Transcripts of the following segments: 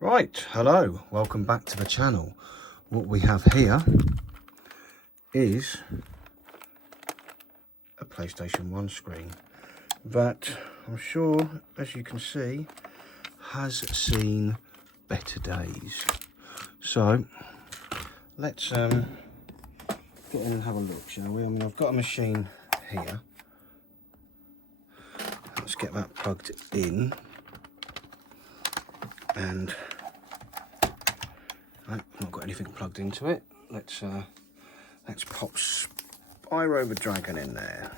Right, hello, welcome back to the channel. What we have here is a PlayStation 1 screen that I'm sure, as you can see, has seen better days. So let's get in and have a look, shall we? I mean, I've got a machine here. Let's get that plugged in. And I've not got anything plugged into it. Let's pop Spyro the Dragon in there.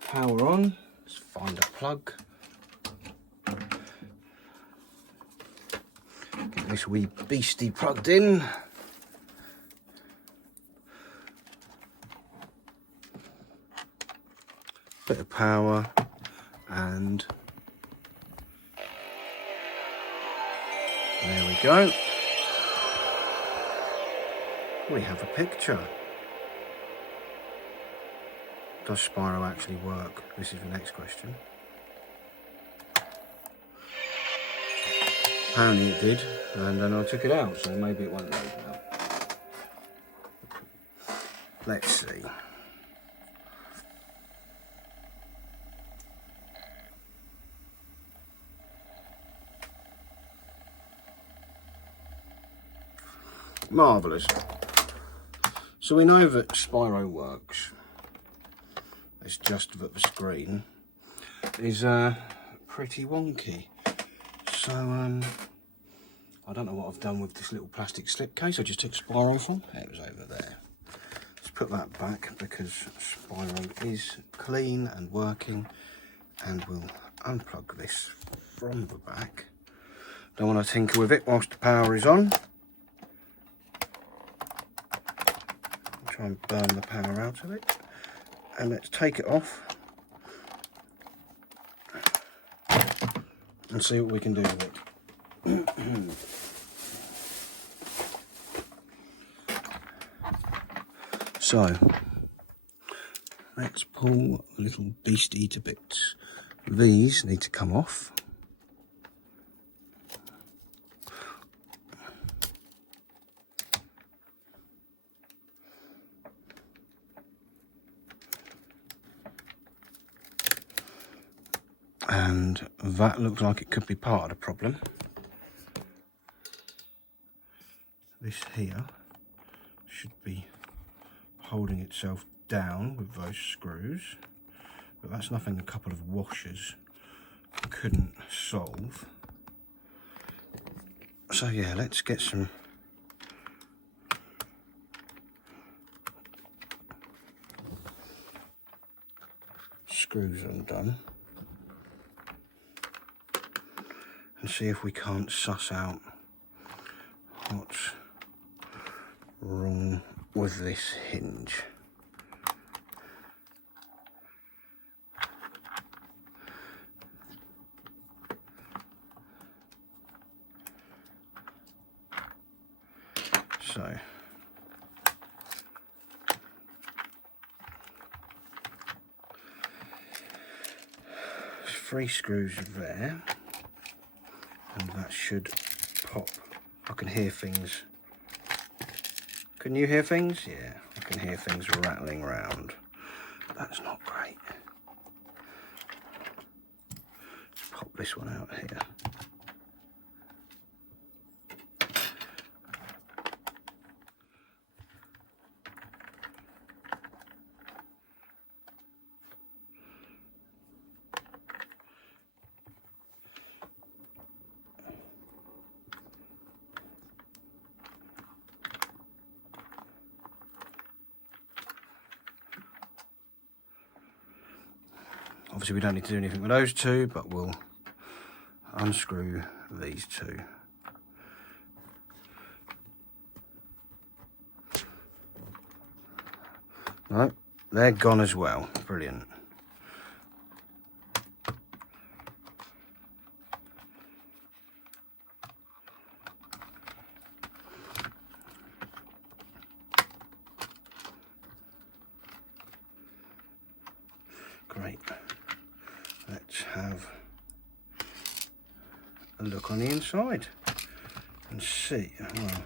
Power on. Let's find a plug. Get this wee beastie plugged in. Bit of power and there we go. We have a picture. Does Spyro actually work? This is the next question. Apparently it did, and then I took it out, so maybe it won't load now. Let's see. Marvellous. So we know that Spyro works. It's just that the screen is pretty wonky. So I don't know what I've done with this little plastic slipcase I just took Spyro from. It was over there. Let's put that back because Spyro is clean and working, and we'll unplug this from the back. Don't want to tinker with it whilst the power is on. Try and burn the power out of it, and let's take it off and see what we can do with it. So let's pull the little beastie to bits. These need to come off. And that looks like it could be part of the problem. This here should be holding itself down with those screws, but that's nothing a couple of washers couldn't solve. So yeah, let's get some screws undone and see if we can't suss out what's wrong with this hinge. So there's 3 screws there, and that should pop. I can hear things. Can you hear things? Yeah, I can hear things rattling around. That's not great. Let's pop this one out here. Obviously we don't need to do anything with those 2, but we'll unscrew these 2. No, they're gone as well. Brilliant. Great. let's have a look on the inside and see. Well,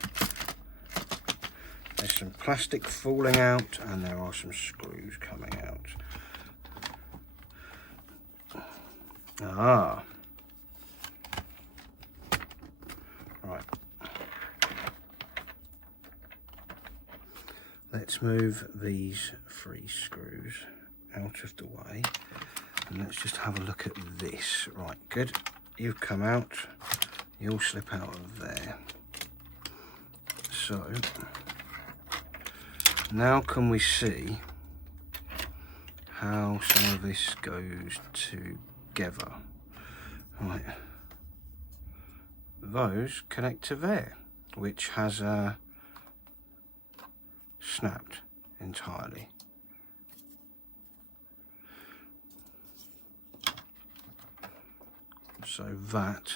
there's some plastic falling out and there are some screws coming out. Ah, right. Let's move these 3 screws out of the way and let's just have a look at this. Right, good. You've come out, you'll slip out of there. So, now can we see how some of this goes together? Right, those connect to there, which has snapped entirely. So that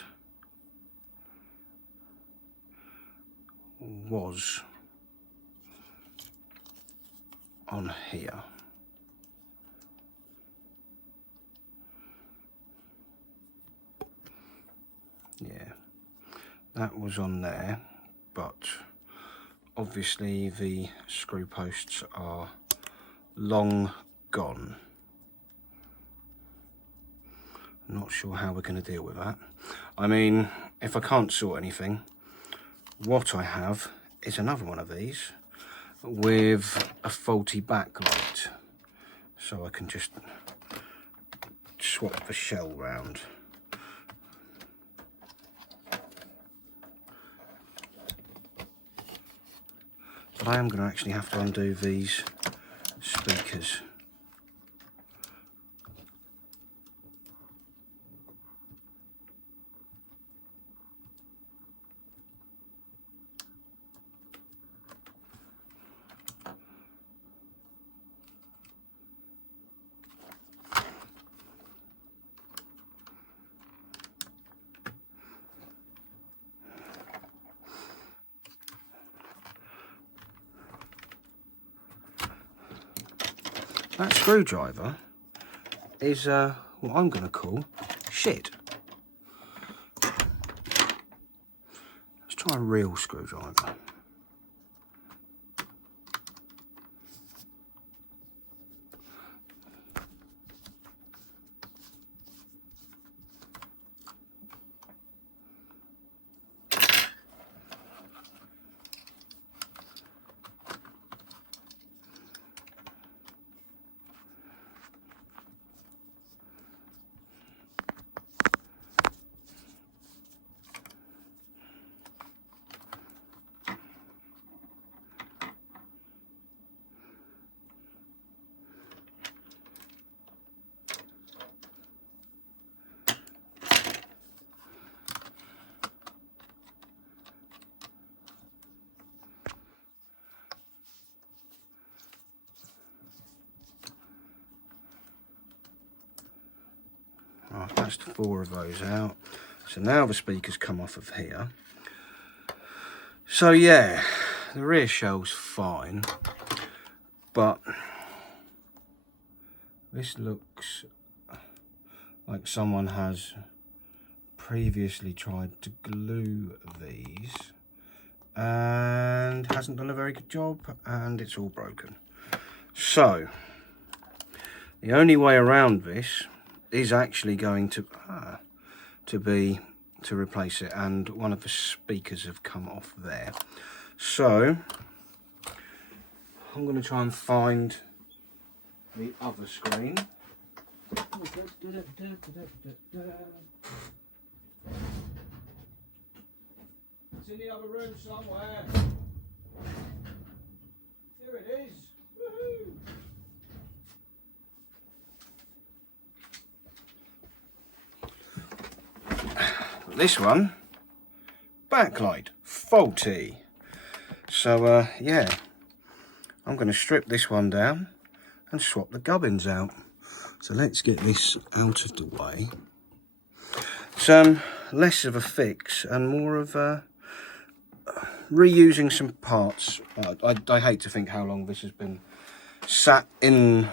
was on here. Yeah, that was on there, but obviously the screw posts are long gone. Not sure how we're going to deal with that. I mean, if I can't sort anything, what I have is another one of these with a faulty backlight, so I can just swap the shell round. But I am going to actually have to undo these speakers. That screwdriver is what I'm going to call shit. Let's try a real screwdriver. Right, that's 4 of those out. So now the speakers come off of here. So yeah, the rear shell's fine, but this looks like someone has previously tried to glue these and hasn't done a very good job, and it's all broken. So the only way around this is actually going to be to replace it, and one of the speakers have come off there. So I'm going to try and find the other screen. It's in the other room somewhere. Here it is. Woohoo! This one, backlight, faulty. So yeah, I'm going to strip this one down and swap the gubbins out. So let's get this out of the way. It's less of a fix and more of reusing some parts. I hate to think how long this has been sat in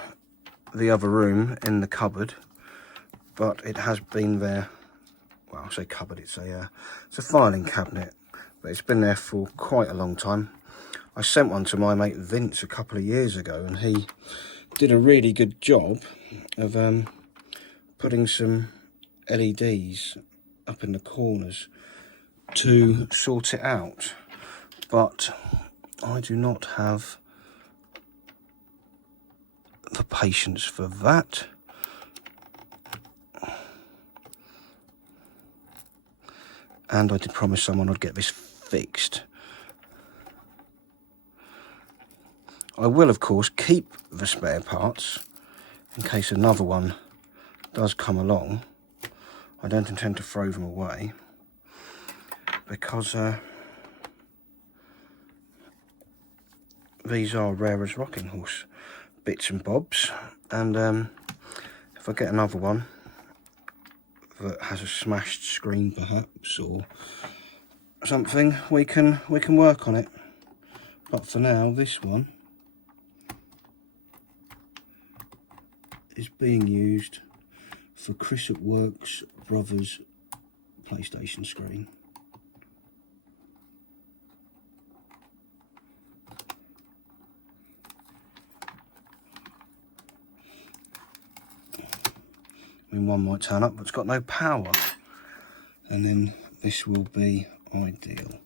the other room in the cupboard, but it has been there. Well, I say cupboard, it's a filing cabinet, but it's been there for quite a long time. I sent one to my mate Vince a couple of years ago, and he did a really good job of putting some LEDs up in the corners to sort it out, but I do not have the patience for that. And I did promise someone I'd get this fixed. I will, of course, keep the spare parts in case another one does come along. I don't intend to throw them away because these are rare as rocking horse bits and bobs, and if I get another one that has a smashed screen perhaps or something, we can work on it. But for now, this one is being used for Chris at Work's brother's PlayStation screen. I mean, one might turn up but it's got no power, and then this will be ideal.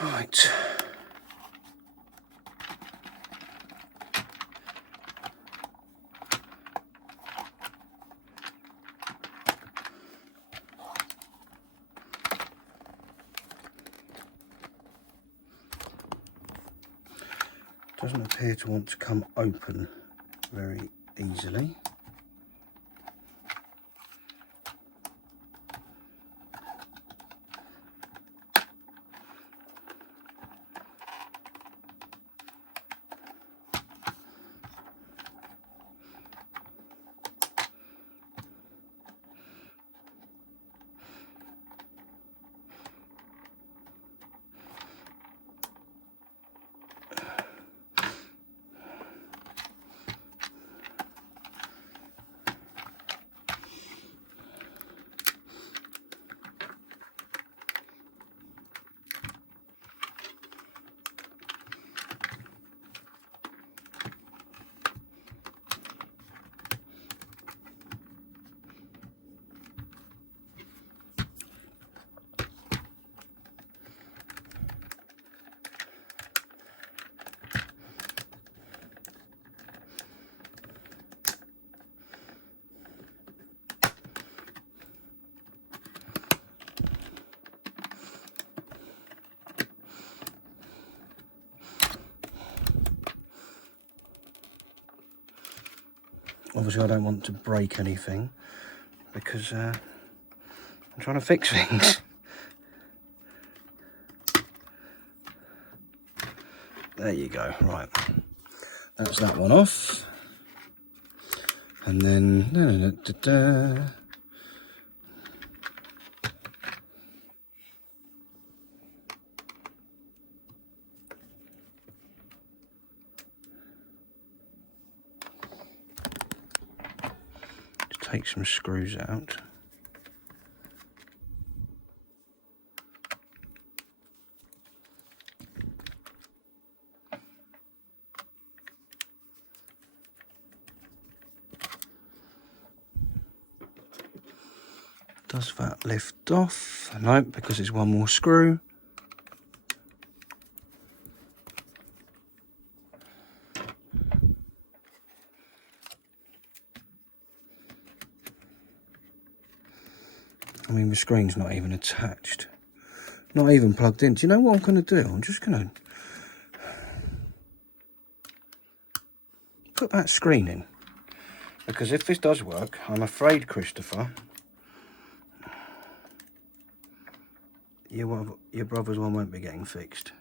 Right. Doesn't appear to want to come open very easily. Obviously I don't want to break anything because I'm trying to fix things. There you go, right. That's that one off. And then take some screws out. Does that lift off? No, because it's one more screw. I mean, the screen's not even attached. Not even plugged in. Do you know what I'm going to do? I'm just going to put that screen in. Because if this does work, I'm afraid, Christopher, your brother's one won't be getting fixed.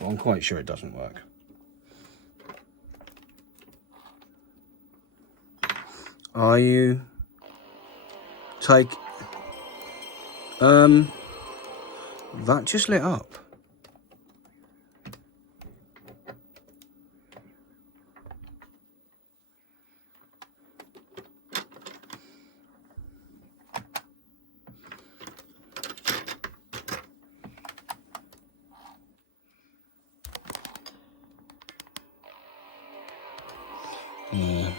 Well, I'm quite sure it doesn't work. Are you that just lit up. Yeah.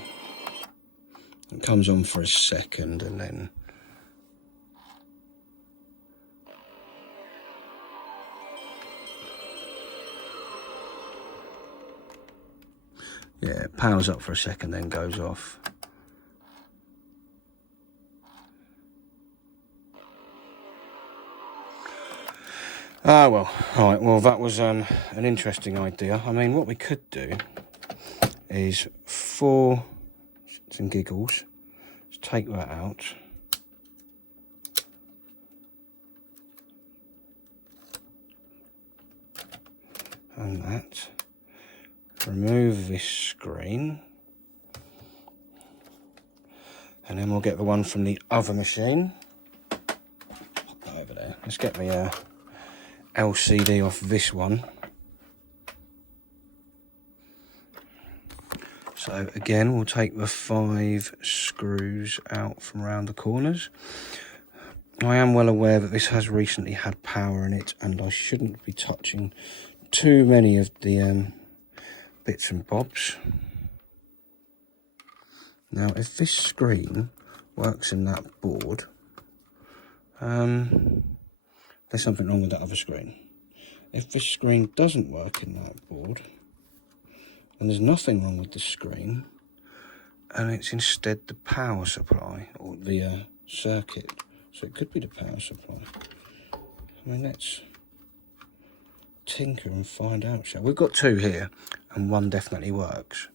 It comes on for a second and then yeah, it powers up for a second, then goes off. Ah, well, all right, well, that was an interesting idea. I mean, what we could do is, for some giggles, let's take that out. And that. Remove this screen. And then we'll get the one from the other machine. Pop that over there. Let's get the LCD off this one. So again, we'll take the 5 screws out from around the corners. I am well aware that this has recently had power in it, and I shouldn't be touching too many of the bits and bobs. Now, if this screen works in that board, there's something wrong with that other screen. If this screen doesn't work in that board, and there's nothing wrong with the screen, and it's instead the power supply, or the circuit, so it could be the power supply. I mean, let's tinker and find out, shall we? We've got 2 here, and one definitely works.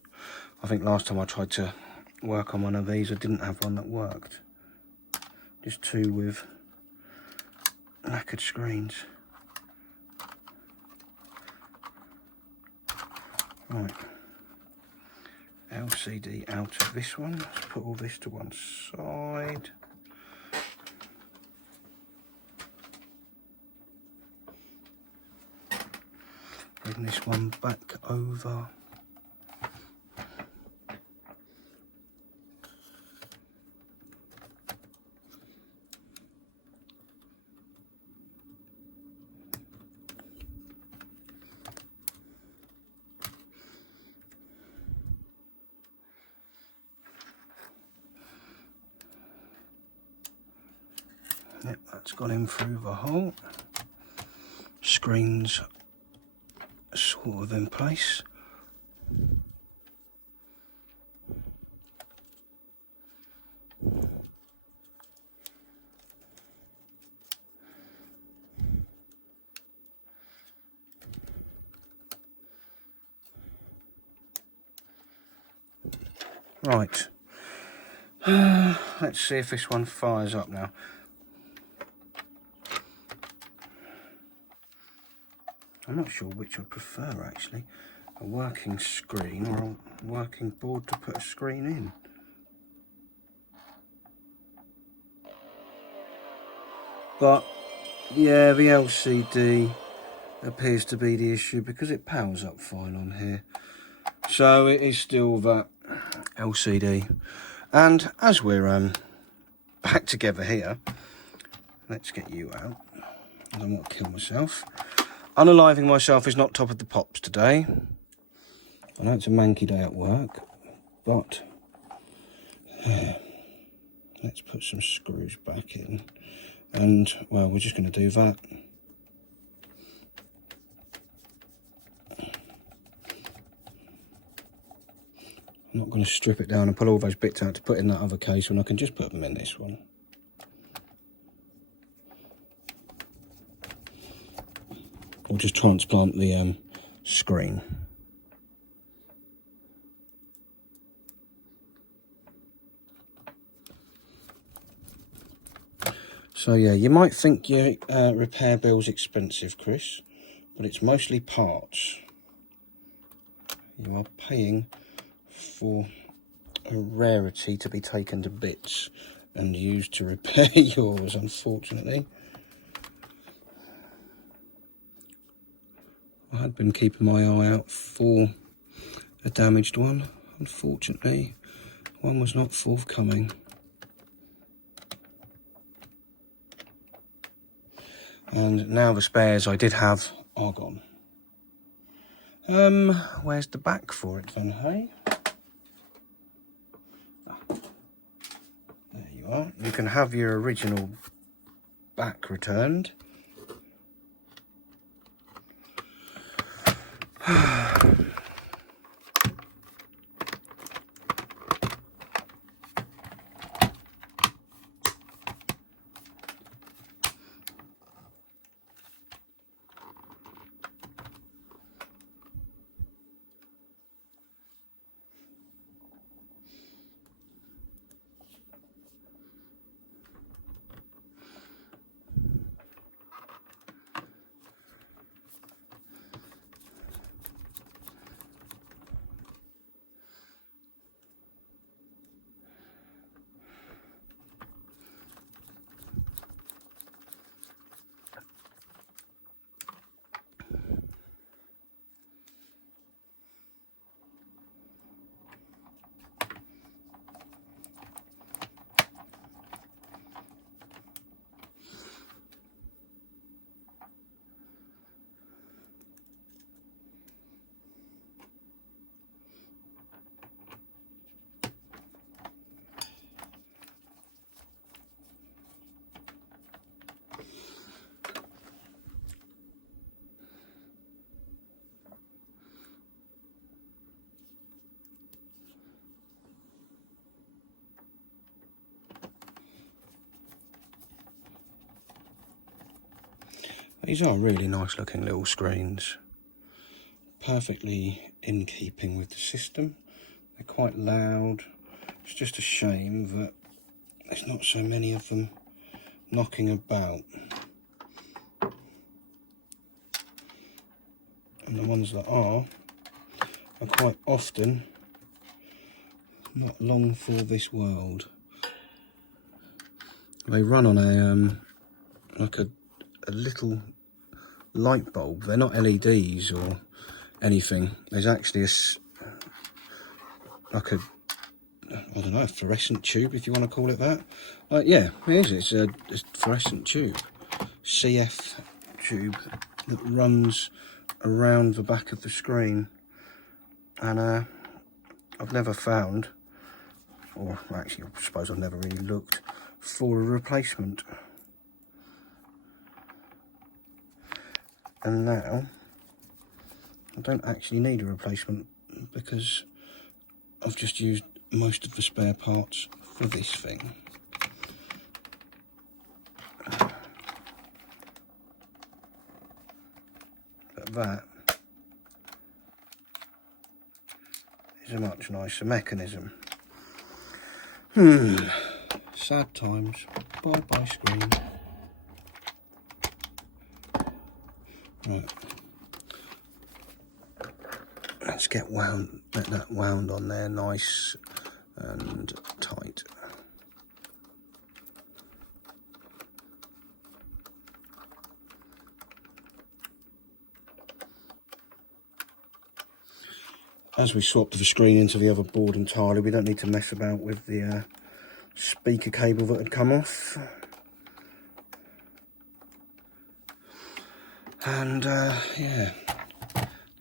I think last time I tried to work on one of these, I didn't have one that worked. Just 2 with knackered screens. Right. LCD out of this one. Let's put all this to one side. Bring this one back over. Yep, that's gone in through the hole. Screens sort of in place. Right. Let's see if this one fires up now. I'm not sure which I prefer, actually. A working screen or a working board to put a screen in. But, yeah, the LCD appears to be the issue because it powers up fine on here. So it is still that LCD. And as we're back together here, let's get you out. I don't want to kill myself. Unaliving myself is not top of the pops today. I know it's a manky day at work, but let's put some screws back in. And, well, we're just going to do that. I'm not going to strip it down and pull all those bits out to put in that other case when I can just put them in this one. Or just transplant the screen. So yeah, you might think your repair bill's expensive, Chris, but it's mostly parts. You are paying for a rarity to be taken to bits and used to repair yours, unfortunately. I had been keeping my eye out for a damaged one. Unfortunately, one was not forthcoming. And now the spares I did have are gone. Where's the back for it then, hey? There you are. You can have your original back returned. These are really nice looking little screens. Perfectly in keeping with the system. They're quite loud. It's just a shame that there's not so many of them knocking about. And the ones that are quite often not long for this world. They run on a like a little light bulb. They're not LEDs or anything. There's actually like a, I don't know, a fluorescent tube, if you want to call it that. Yeah, it is. It's a fluorescent tube, CF tube that runs around the back of the screen. And I've never found, or actually I suppose I've never really looked for a replacement. And now I don't actually need a replacement because I've just used most of the spare parts for this thing. But that is a much nicer mechanism. Sad times. Bye bye screen. Right. Let's get that wound on there nice and tight. As we swap the screen into the other board entirely, we don't need to mess about with the speaker cable that had come off. And yeah,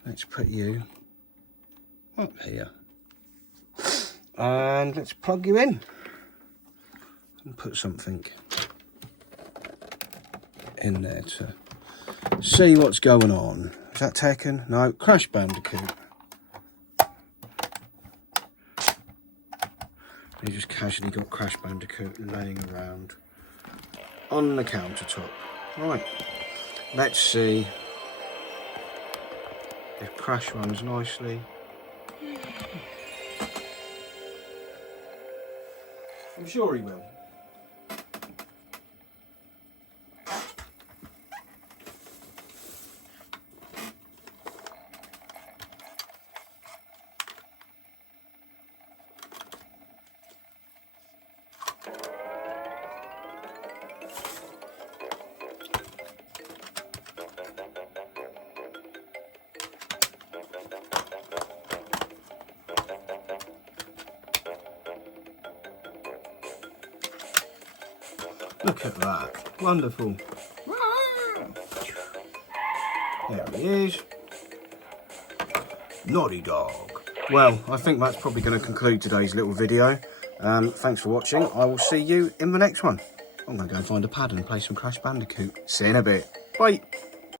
let's put you up here. And let's plug you in and put something in there to see what's going on. Is that taken? No, Crash Bandicoot. You just casually got Crash Bandicoot laying around on the countertop. Right, let's see if Crash runs nicely. I'm sure he will. Look at that. Wonderful. There he is. Naughty dog. Well, I think that's probably going to conclude today's little video. Thanks for watching. I will see you in the next one. I'm going to go and find a pad and play some Crash Bandicoot. See you in a bit. Bye.